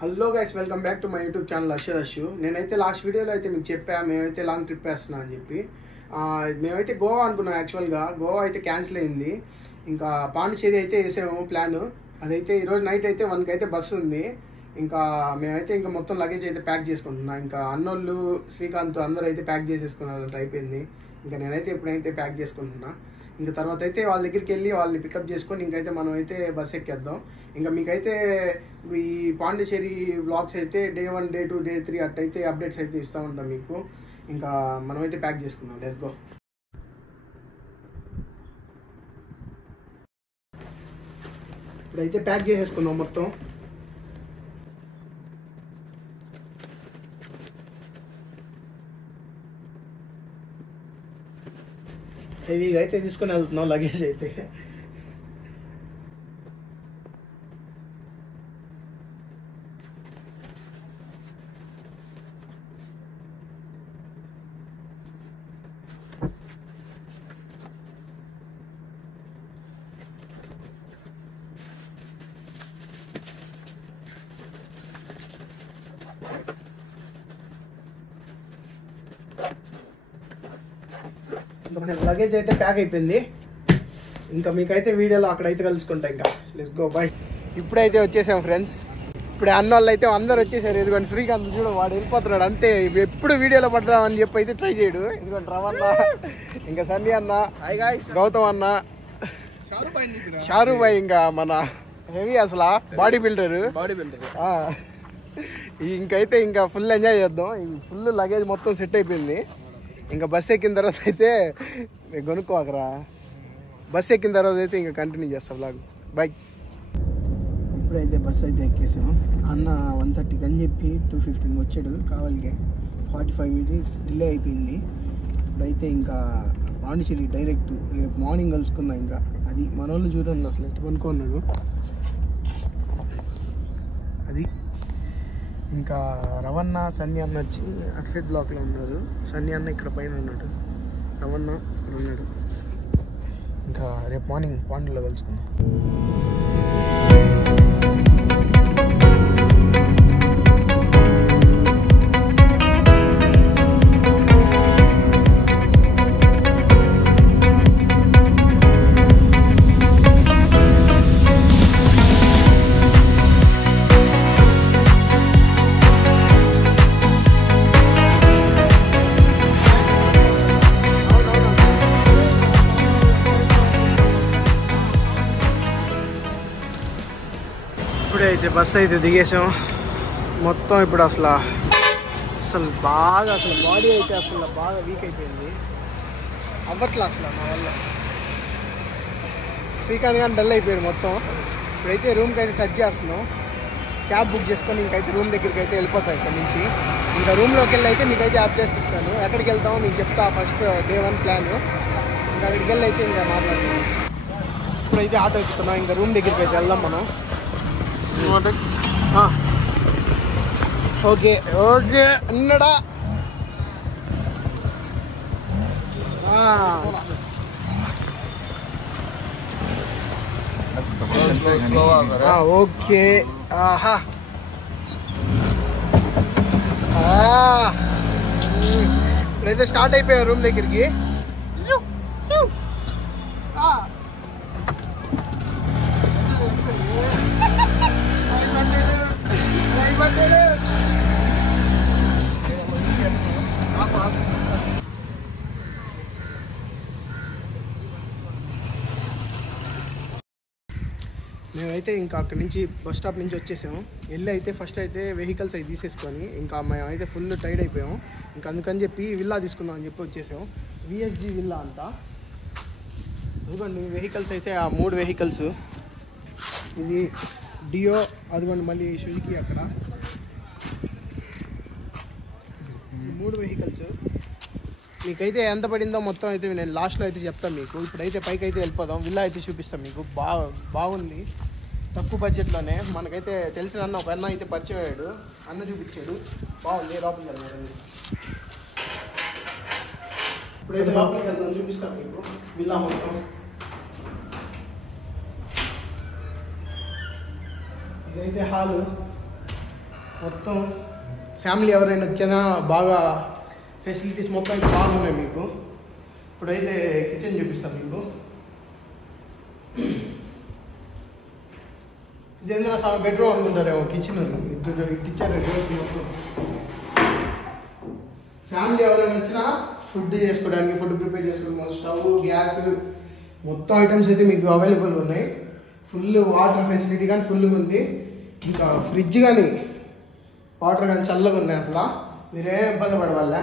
Hello guys, welcome back to my YouTube channel Ashu. నేనైతే last వీడియోలో అయితే మీకు చెప్పా మేమైతే లాంగ్ ట్రిప్ వేస్తున్నాం అని చెప్పి. మేమైతే గోవా అనుకున్నాం. యాక్చువల్గా గోవా అయితే క్యాన్సిల్ అయింది. ఇంకా పాండిచేరి అయితే వేసాము ప్లాన్. అదైతే ఈరోజు నైట్ అయితే 1కి అయితే బస్సు ఉంది. ఇంకా మేమైతే ఇంకా మొత్తం లగేజ్ అయితే ప్యాక్ చేసుకుంటున్నాం. ఇంకా అన్నోళ్ళు శ్రీకాంత్ అందరూ అయితే ప్యాక్ చేసేసుకున్నారంట, అయిపోయింది. ఇంకా నేనైతే ఎప్పుడైతే ప్యాక్ చేసుకుంటున్నా. ఇంకా తర్వాత అయితే వాళ్ళ దగ్గరికి వెళ్ళి వాళ్ళని పికప్ చేసుకొని ఇంకైతే మనం అయితే బస్ ఎక్కేద్దాం. ఇంకా మీకైతే ఈ పాండిచేరి వ్లాగ్స్ అయితే డే 1, డే 2, డే 3 అట్టయితే అప్డేట్స్ అయితే ఇస్తూ ఉంటాం మీకు. ఇంకా మనమైతే ప్యాక్ చేసుకుందాం. Let's go. ఇప్పుడైతే ప్యాక్ చేసేసుకుందాం మొత్తం. హెవీగా అయితే తీసుకొని వెళ్తున్నాం లగేజ్ అయితే. మన లగేజ్ అయితే ప్యాక్ అయిపోయింది. ఇంకా మీకైతే వీడియోలో అక్కడైతే కలుసుకుంటా. ఇంకా లెట్స్ గో, బాయ్. ఇప్పుడైతే వచ్చేసాం ఫ్రెండ్స్. ఇప్పుడు అన్నోళ్ళు అయితే అందరు వచ్చేసారు. ఇదిగోండి శ్రీకాంత్ చూడు, వాడు వెళ్ళిపోతున్నాడు అంతే. ఎప్పుడు వీడియోలో పడదామని చెప్పి అయితే ట్రై చేయడు. ఇదిగోండి రవణ, ఇంకా సన్నీ అన్న, గౌతమ్ అన్న, షారూ భాయ్, ఇంకా మన హెవీ అసలు బాడీ బిల్డర్. ఇంకైతే ఇంకా ఫుల్ ఎంజాయ్ చేద్దాం. ఫుల్ లగేజ్ మొత్తం సెట్ అయిపోయింది. ఇంకా బస్ ఎక్కిన తర్వాత అయితే కొనుక్కోకరా. బస్ ఎక్కిన తర్వాత అయితే ఇంకా కంటిన్యూ చేస్తాం వ్లాగ్. బాయ్. ఇప్పుడైతే బస్ అయితే ఎక్కేసాం. అన్న 1:30కి అని చెప్పి 2:15 వచ్చాడు. కావాలికి 45 minutes డిలే అయిపోయింది. ఇప్పుడైతే ఇంకా పాండిచేరి డైరెక్ట్ రేపు మార్నింగ్ కలుసుకుందాం. ఇంకా అది మన వాళ్ళు చూడండి అసలు ఎట్టు కొనుక్కున్నాడు. అది ఇంకా రవణ, సన్నీ అన్న వచ్చి అట్లెట్ బ్లాక్లో ఉన్నారు. సన్నీ అన్న ఇక్కడ పైన ఉన్నాడు, రవణ ఇక్కడ ఉన్నాడు. ఇంకా రేపు మార్నింగ్ పాండిలో కలుసుకుందాం. ఇప్పుడైతే బస్సు అయితే దిగేసాం మొత్తం. ఇప్పుడు అసలు బాగా బాడీ అయితే అసలు బాగా వీక్ అయిపోయింది. అవ్వట్లా అసలు మా వల్ల. శ్రీకాంత్ గారు డల్ అయిపోయాడు మొత్తం. ఇప్పుడైతే రూమ్కి అయితే సెర్చ్ చేస్తున్నాం. క్యాబ్ బుక్ చేసుకొని ఇంకైతే రూమ్ దగ్గరికి అయితే వెళ్ళిపోతాం ఇక్కడ నుంచి. ఇంకా రూమ్లోకి వెళ్ళి అయితే మీకైతే అప్డేట్స్ ఇస్తాను. ఎక్కడికి వెళ్తామో మీకు చెప్తా. First day 1 plan. ఇంకా అక్కడికి వెళ్ళి అయితే ఇంకా మాట్లాడుతున్నాం. ఇప్పుడైతే ఆటో ఎక్కుతున్నాం. ఇంకా రూమ్ దగ్గరికి అయితే వెళ్దాం మనం. ఓకే ఓకే అన్నడా. ఓకే. ఆహా, ఇప్పుడైతే స్టార్ట్ అయిపోయాం రూమ్ దగ్గరికి. మేమైతే ఇంకా అక్కడి నుంచి బస్ స్టాప్ నుంచి వచ్చేసాము. వెళ్ళి అయితే ఫస్ట్ అయితే వెహికల్స్ అవి తీసేసుకొని ఇంకా మేమైతే ఫుల్ టైర్డ్ అయిపోయాము. ఇంకా అందుకని చెప్పి విల్లా తీసుకుందాం అని చెప్పి వచ్చేసాము. విఎస్జీ విల్లా అంట. అదిగోండి వెహికల్స్ అయితే ఆ 3 వెహికల్స్. ఇది డియో, అదిగోండి మళ్ళీ సుజుకి అక్కడ. ఈ 3 వెహికల్స్. మీకైతే ఎంత పడిందో మొత్తం అయితే నేను లాస్ట్లో అయితే చెప్తాను మీకు. ఇప్పుడైతే పైకి అయితే వెళ్ళిపోదాం. విల్లా అయితే చూపిస్తాం మీకు. బాగుంది, తక్కువ బడ్జెట్లోనే. మనకైతే తెలిసిన అన్న ఒక అన్న అయితే పరిచయం అయ్యాడు. అన్న చూపించాడు, బాగుంది. లోపలికి వెళ్దాం. ఇప్పుడైతే లోపలికి వెళ్దాం, చూపిస్తాం మీకు విల్లా మొత్తం. ఇదైతే హాలు. మొత్తం ఫ్యామిలీ ఎవరైనా వచ్చినా బాగా ఫెసిలిటీస్ మొత్తం అయితే బాగున్నాయి మీకు. ఇప్పుడైతే కిచెన్ చూపిస్తాను మీకు. ఇది ఎందుకంటే బెడ్రూమ్ అనుకుంటారేమో, కిచెన్ ఇచ్చారు. ఫ్యామిలీ ఎవరైనా వచ్చినా ఫుడ్ చేసుకోవడానికి, ఫుడ్ ప్రిపేర్ చేసుకోవడానికి స్టవ్, గ్యాస్ మొత్తం ఐటమ్స్ అయితే మీకు అవైలబుల్ ఉన్నాయి. ఫుల్ వాటర్ ఫెసిలిటీ కానీ ఫుల్గా ఉంది. ఇంకా ఫ్రిడ్జ్ కానీ వాటర్ కానీ చల్లగా ఉన్నాయి. అసలు మీరేం ఇబ్బంది పడవాళ్ళ,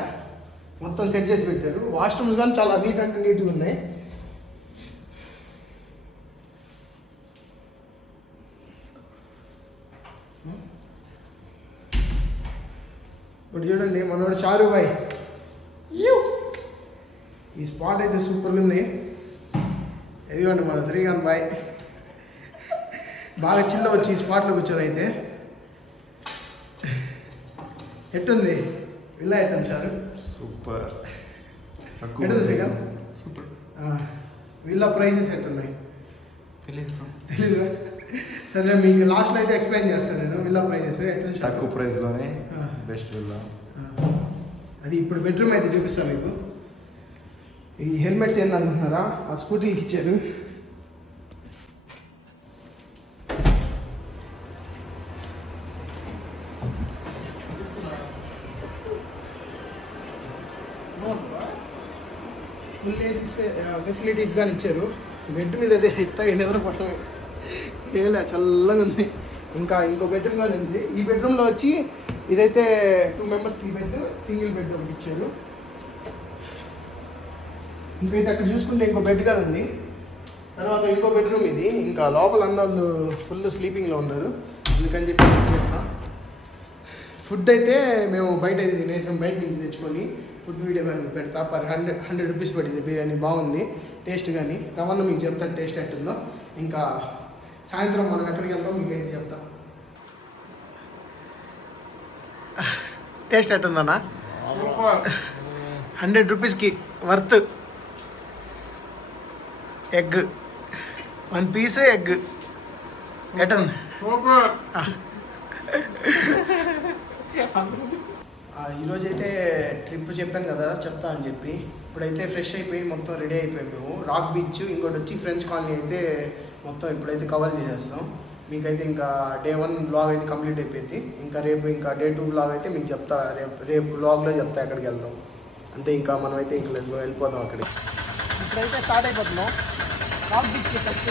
మొత్తం సెట్ చేసి పెట్టారు. వాష్రూమ్స్ కానీ చాలా నీట్గా ఉన్నాయి. ఇప్పుడు చూడండి మనోడు షారు బాయ్, ఈ స్పాట్ అయితే సూపర్గా ఉంది. ఎదిగోండి మన శ్రీకాంత్ బాయ్ బాగా చిన్న వచ్చి ఈ స్పాట్లో కూర్చొని అయితే ఎట్టుంది విల్లా ఎట్టుంది షారు? సూపర్. ఎట్టుంది శ్రీకాంత్? సూపర్. విల్లా ప్రైజెస్ ఎట్టున్నాయి తెలీదు. సరే మీకు లాస్ట్లో అయితే ఎక్స్ప్లెయిన్ చేస్తాను నేను. విల్లా ప్రైజెస్ ఎట్లా తక్కువ ప్రైస్లోనే బెస్ట్ విల్లా. అది ఇప్పుడు బెడ్రూమ్ అయితే చూపిస్తాను మీకు. ఈ హెల్మెట్స్ ఏందనుకుంటున్నారా, ఆ స్కూటీకి ఇచ్చారు. ఫుల్ ఏసీ ఫెసిలిటీస్ కానీ ఇచ్చారు. బెడ్ మీద అయితే ఎత్తగా నిద్రపడలేదు, ఏలే చల్లగా ఉంది. ఇంకా ఇంకో బెడ్రూమ్ కానీ ఉంది. ఈ బెడ్రూమ్లో వచ్చి ఇదైతే 2 మెంబర్స్కి బెడ్, సింగిల్ బెడ్ ఒకటి ఇచ్చారు. ఇంకైతే అక్కడ చూసుకుంటే ఇంకో బెడ్ కానీ ఉంది. తర్వాత ఇంకో బెడ్రూమ్ ఇది. ఇంకా లోపల అన్నోళ్ళు ఫుల్ స్లీపింగ్లో ఉన్నారు, అందుకని చెప్పి చెప్తా. ఫుడ్ అయితే మేము బయట అయితే తినేసాం, బయట నుంచి తెచ్చుకొని ఫుడ్ వీడియో కానీ పెడతా. పర్ 100 రూపీస్ పడింది బిర్యానీ, బాగుంది టేస్ట్. కానీ రవాణా మీకు చెప్తాను టేస్ట్ ఎట్టుందో. ఇంకా సాయంత్రం మనం ఎక్కడికి వెళ్తాం మీకు అయితే చెప్తాం. టేస్ట్ ఎట్టుందన్నా? 100 రూపీస్కి వర్త్. ఎగ్ 1 పీస్ ఎగ్ ఎట్టుంది? ఈరోజు అయితే ట్రిప్ చెప్పాను కదా చెప్తా అని చెప్పి. ఇప్పుడైతే ఫ్రెష్ అయిపోయి మొత్తం రెడీ అయిపోయాం మేము. రాక్ బీచ్, ఇంకోటి వచ్చి ఫ్రెంచ్ కాలనీ అయితే మొత్తం ఇప్పుడైతే కవర్ చేసేస్తాం. మీకైతే ఇంకా డే 1 బ్లాగ్ అయితే కంప్లీట్ అయిపోయింది. ఇంకా రేపు ఇంకా డే 2 బ్లాగ్ అయితే మీకు చెప్తా. రేపు బ్లాగ్లో చెప్తా ఎక్కడికి వెళ్తాం. అంతే, ఇంకా మనం అయితే ఇంకా వెళ్ళిపోతాం అక్కడికి. ఇప్పుడైతే స్టార్ట్ అయిపోతున్నాం రాక్ బీచ్కి. ఫస్ట్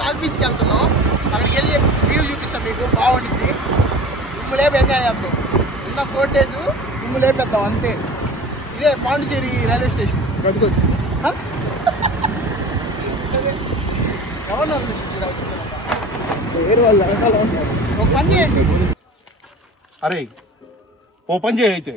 రాక్ బీచ్కి వెళ్తున్నాం. అక్కడికి వెళ్ళి వ్యూ చూపిస్తాం మీకు, బాగుంటుంది. దుమ్ములేపు ఎంజాయ్ చేద్దాం. ఉన్న 4 days దుమ్ములేపేద్దాం అంతే. ఇదే పాండిచేరి రైల్వే స్టేషన్ బతుకొచ్చు. ఎవరు వేరే వాళ్ళు వెనకాల ఉంటారు. ఒక పని చేయండి, అరే ఓ పని చేయ అయితే.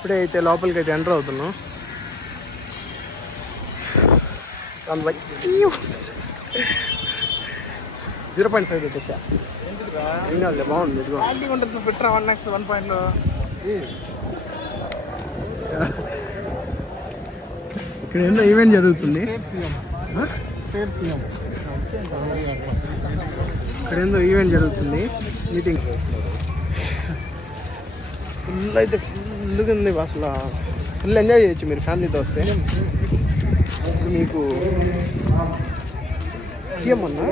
ఇప్పుడే అయితే లోపలికి అయితే ఎంటర్ అవుతున్నాం. 0.5 పెట్టేసా. ఏం కాదులే, బాగుంది. పెట్టరా 1x 1.లో. ఇక్కడ ఏందో ఈవెంట్ జరుగుతుంది. ఇక్కడ ఏందో ఈవెంట్ జరుగుతుంది, మీటింగ్. ఫుల్ అయితే ఫుల్గా ఉంది అసలు. ఫుల్ ఎంజాయ్ చేయొచ్చు మీరు ఫ్యామిలీతో వస్తే. మీకు సీఎం అన్నా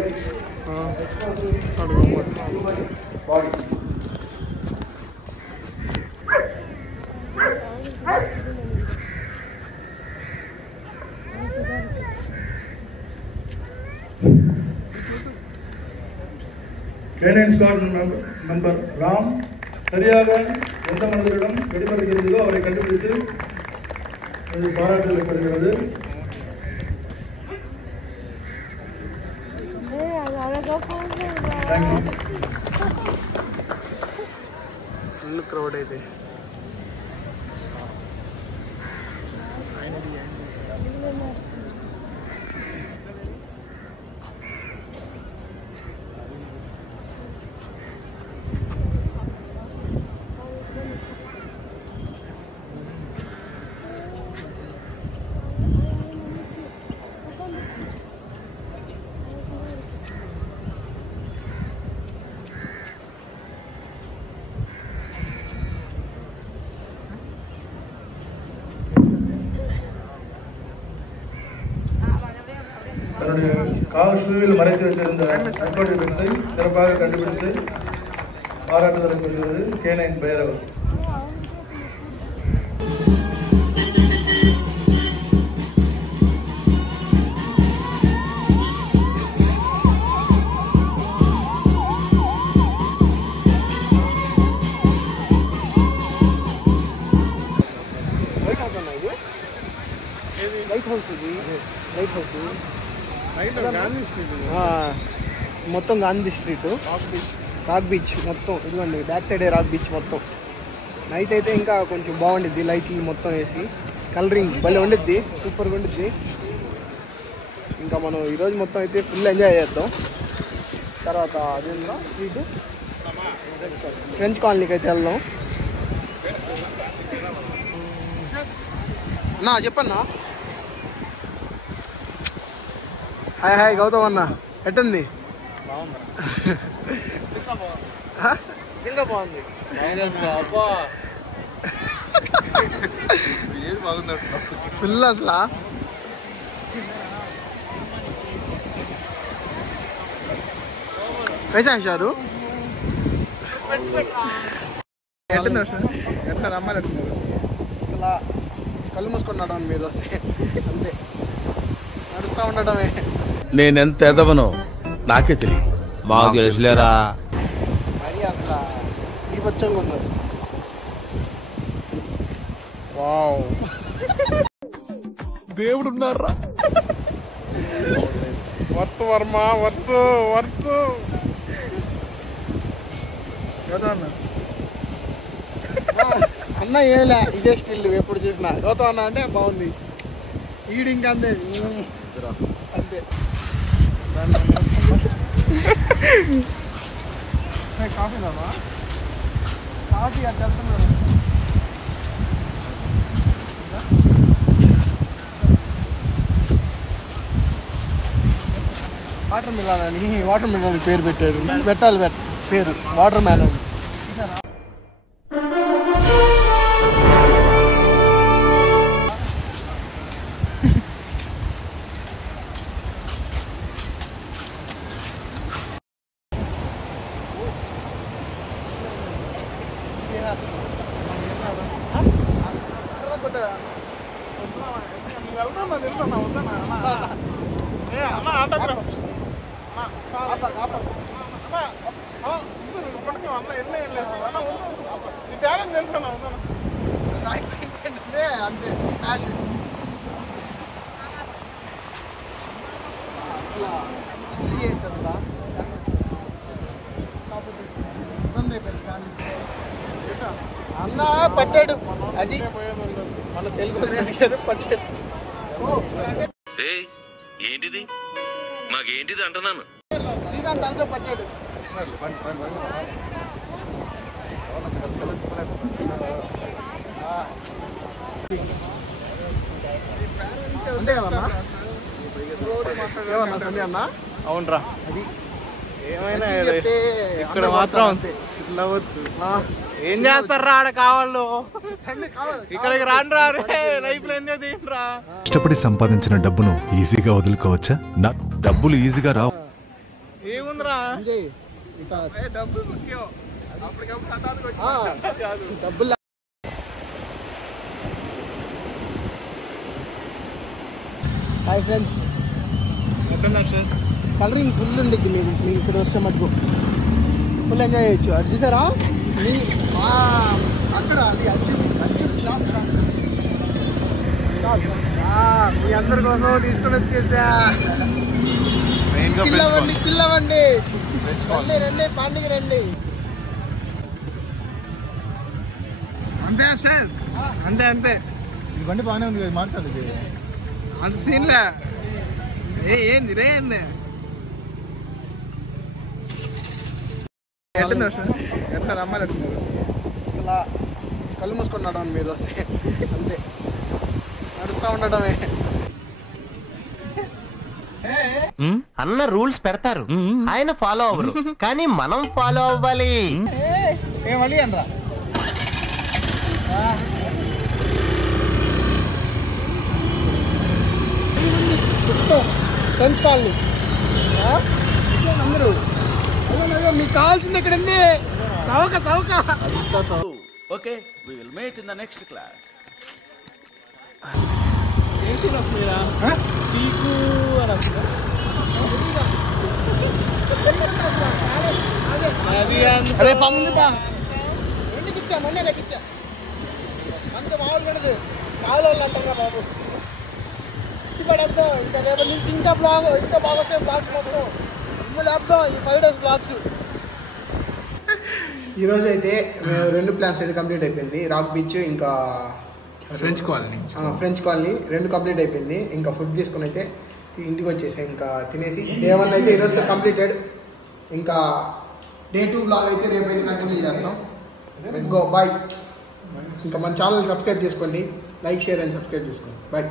Can K9 squad member Ram சரியாக எந்த மனிதரிடம் வெடிமருந்திருந்ததோ அவரை கண்டுபிடித்து பாராட்டுதல் பெறுகிறது. ఫుల్ క్రౌడ్ అయితే தன்னுடைய கால் ஷூவில் மறைத்து வைத்திருந்த நட்போட்டி பென்ஸை சிறப்பாக கண்டுபிடித்து பாராட்டுதலை பெறுகிறது K9 பைரவர். మొత్తం గాంధీ స్ట్రీట్ రాక్ బీచ్ మొత్తం ఇదిగోండి బ్యాక్ సైడే రాక్ బీచ్ మొత్తం. నైట్ అయితే ఇంకా కొంచెం బాగుండిద్ది లైట్లు మొత్తం వేసి కలరింగ్ భలే ఉండిద్ది, సూపర్గా ఉండిద్ది. ఇంకా మనం ఈరోజు మొత్తం అయితే ఫుల్ ఎంజాయ్ చేద్దాం. తర్వాత అదేంద్రా స్ట్రీట్ ఫ్రెంచ్ కాలనీకి అయితే వెళ్దాం. అన్నా చెప్పన్నా. హాయ్ హాయ్ గౌతమ్ అన్న, ఎట్టుంది? ఇంకా బాగుంది. ఫుల్ అసలు कैसा है शारू? ఎట్లా రమ్మని అసలు కళ్ళు మూసుకున్నాడు మీరు వస్తే అంతే నడుస్తూ ఉండడమే. నేనెంత ఎదవనో నాకే తెలియదు. మాకు తెలుసులేరా. మరి అసలు దీపచ్చంగా ఉన్నారు. వావ్ దేవుడున్నారా? వర్త్ వర్మ వర్త్ వర్త్ అన్న ఏమిలే ఇదే స్టిల్ ఎప్పుడు చూసినా గౌతమ్ అన్న అంటే బాగుంది. ఈడు ఇంకా అంతే అంతే. కాఫీ దామా కాఫీ అట్లా వెళ్తున్నాడు. వాటర్ మిలాన్ అని వాటర్ మిలాన్ పేరు పెట్టారు. పెట్టాలి పేరు వాటర్ మ్యాన్. అన్న పట్టాడు అది మన తెలుగు పట్టాడు. ఏంటిది మాకేంటిది అంటున్నాను. శ్రీకాంత్ అంతా పట్టాడు. అంతే కదన్నా ఏమన్నా సంధ్య అన్న? అవునరా, అది ఏమైనా చెప్తే ఇక్కడ మాత్రం చిల్లవచ్చు. ఏం చేస్తారా ఆడ కావాళ్ళు, ఇక్కడికి రాను రా. లైఫ్ లో ఎంజాయ్ తీయండిరా. కష్టపడి సంపాదించిన డబ్బును ఈజీగా వదులుకోవచ్చా? నాకు డబ్బులు ఈజీగా రావు. ఏముందిరా, డబ్బులు ముఖ్యం. డబ్బులు హాయ్ ఫ్రెండ్స్, కలరింగ్ ఫుల్ ఉండిద్ది. మీకు ఇక్కడ వస్తే మటుకు ఫుల్ ఎంజాయ్ చేయొచ్చు. అది చూసారా అక్కడ షాప్ మీ అందరి కోసం తీసుకొని వచ్చేసా. చిల్లవండి రండి పండుగ రండి. అంతే ఈ బండి బాగానే ఉంది కదా, మాట్లాడదు అంత సీన్లే. ఏంది రే ఏంది ఎట్లా రమ్మాలి అసలు కళ్ళు మూసుకున్నాడు మీరు వస్తే అంతే నడుస్తూ ఉండడమే. అన్న రూల్స్ పెడతారు, ఆయన ఫాలో అవ్వరు, కానీ మనం ఫాలో అవ్వాలి. ఏమని అనరా ఫ్రెండ్స్ కాలనీ అందరూ మీకు కావాల్సింది ఇక్కడ ఉంది. సౌక okay we will meet in the next class. ఏం సీన్ వస్తుందా టీకు అని వస్తుందా? అరే పమ్ముంది బా ఎందుకు ఇచ్చా మొన్న లెక్కిచ్చా అంత మామూలు కడదు కావాలి వాళ్ళు అంటారా బాబు. ఇచ్చిపడేద్దాం ఇంకా రేపు నుంచి ఇంకా బాగా వస్తాయి బ్లాగ్స్ మొత్తం మిమ్మల్ని వేద్దాం ఈ 5 days బ్లాగ్స్. ఈరోజు అయితే మేము 2 ప్లాన్స్ అయితే కంప్లీట్ అయిపోయింది. రాక్ బీచ్ ఇంకా ఫ్రెంచ్ కాలనీ 2 కంప్లీట్ అయిపోయింది. ఇంకా ఫుడ్ తీసుకుని అయితే ఇంటికి వచ్చేసాయి. ఇంకా తినేసి డే 1 అయితే ఈరోజు కంప్లీటెడ్. ఇంకా డే 2 బ్లాగ్ అయితే రేపు అయితే కంటిన్యూ చేస్తాం. Let's go bye. ఇంకా మన ఛానల్ సబ్స్క్రైబ్ చేసుకోండి, లైక్ షేర్ అండ్ సబ్స్క్రైబ్ చేసుకోండి. బాయ్.